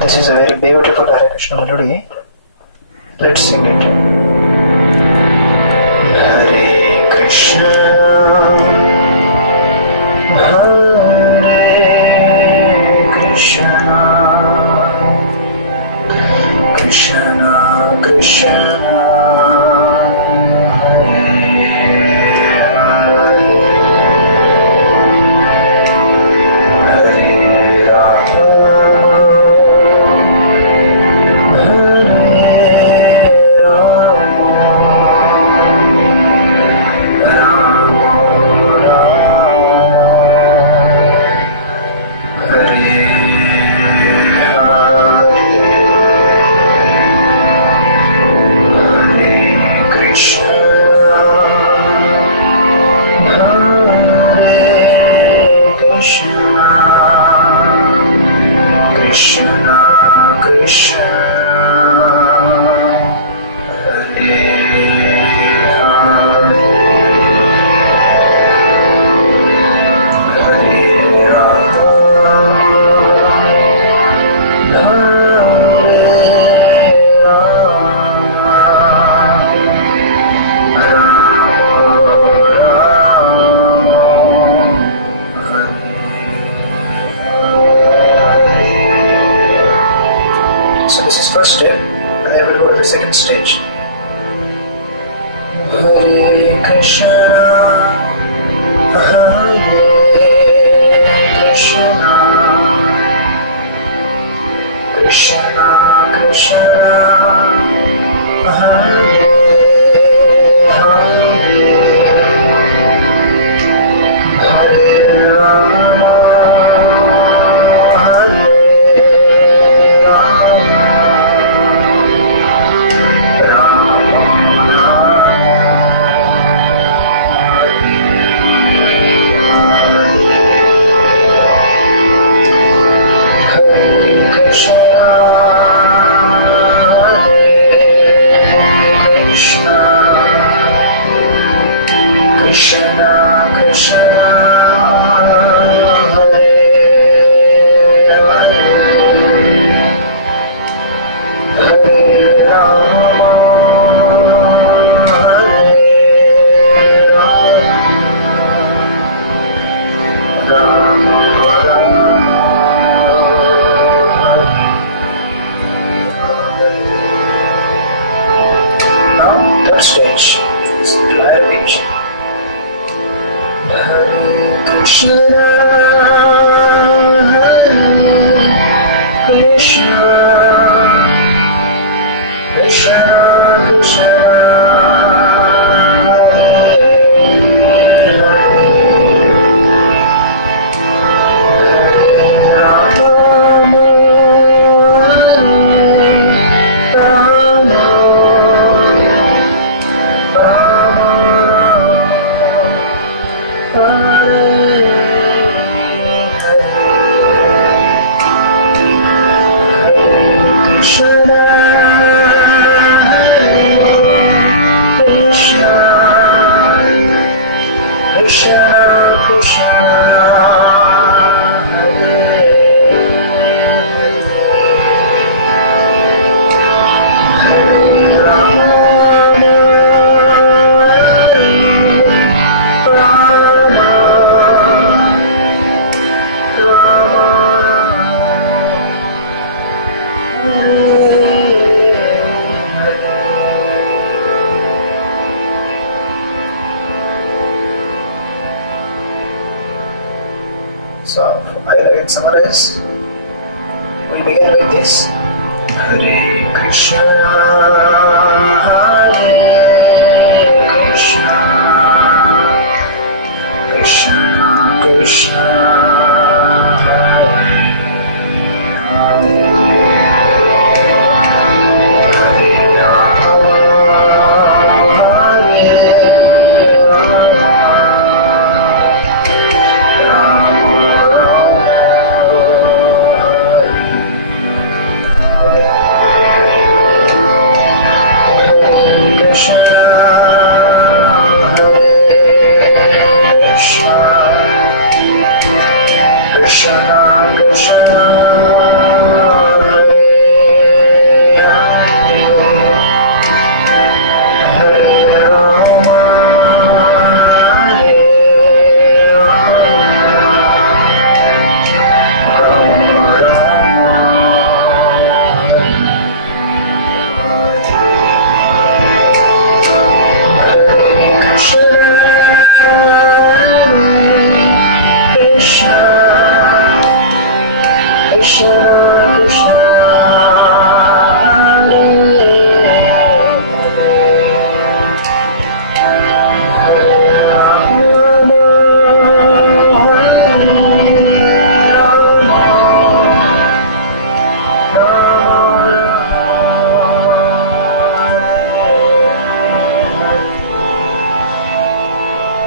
This is a very beautiful Hare Krishna melody. Let's sing it. Hare Krishna, Hare Krishna, Krishna Krishna, Hare Hare, Hare Rama, Hare Rama, Rama Rama, Hare Krishna, Hare Krishna, Krishna Krishna, Hare Hare, Hare Rama, Hare So this is first step. I will go to the second stage. Hare Krishna, Hare Krishna, Krishna Krishna, Hare Hare, Hare Rama, Hare Rama, Rama Rama, Hare Krishna, Hare Krishna, Krishna Krishna, Hare Hare, Hare Rama, Hare Rama, Rama Rama. Now, third stage is higher pitch. Hare Krishna, Hare Krishna, Krishna Krishna, Hare Hare, Hare Rama, Hare Rama, Rama Rama, Hare Hare, Hare Krishna, Hare Krishna, Krishna Krishna, Hare Hare, Hare Rama, Hare Rama, Rama Hare Hare. So I will again summarize. We begin with this. Hare Krishna, Hare Krishna, Krishna Krishna, Hare Hare, Hare Rama, Hare Rama, Rama Rama, Hare Krishna, Hare Krishna, Krishna Krishna, Hare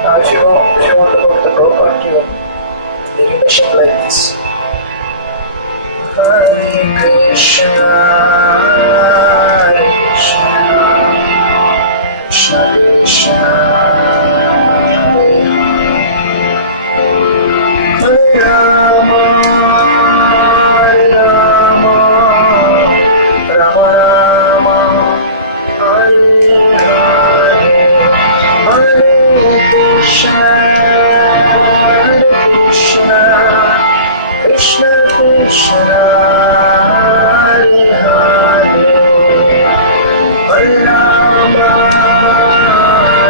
Now if you want to go to the Prabhupada tune, then you mention like this. Hare Krishna, Hare Krishna, Krishna Krishna, Hare Rama, Hare Rama, Rama Rama, Hare Hare, Hare Krishna, Hare Krishna, Krishna Krishna, Hare Hare, Hare Rama,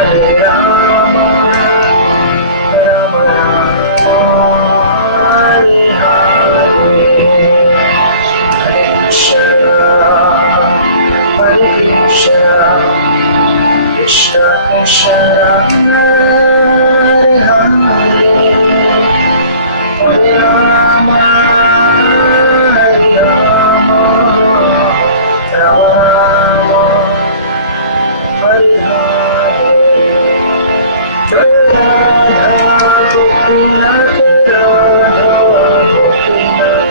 Hare Rama, Rama Rama, Hare Hare, Hare Krishna, Hare Krishna, Krishna Krishna, Hare Hare, Hare Rama, Hare Rama, Rama Rama, Hare Hare, Jai Radha Gopinath, Radha Gopinath,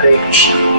Hare Krishna.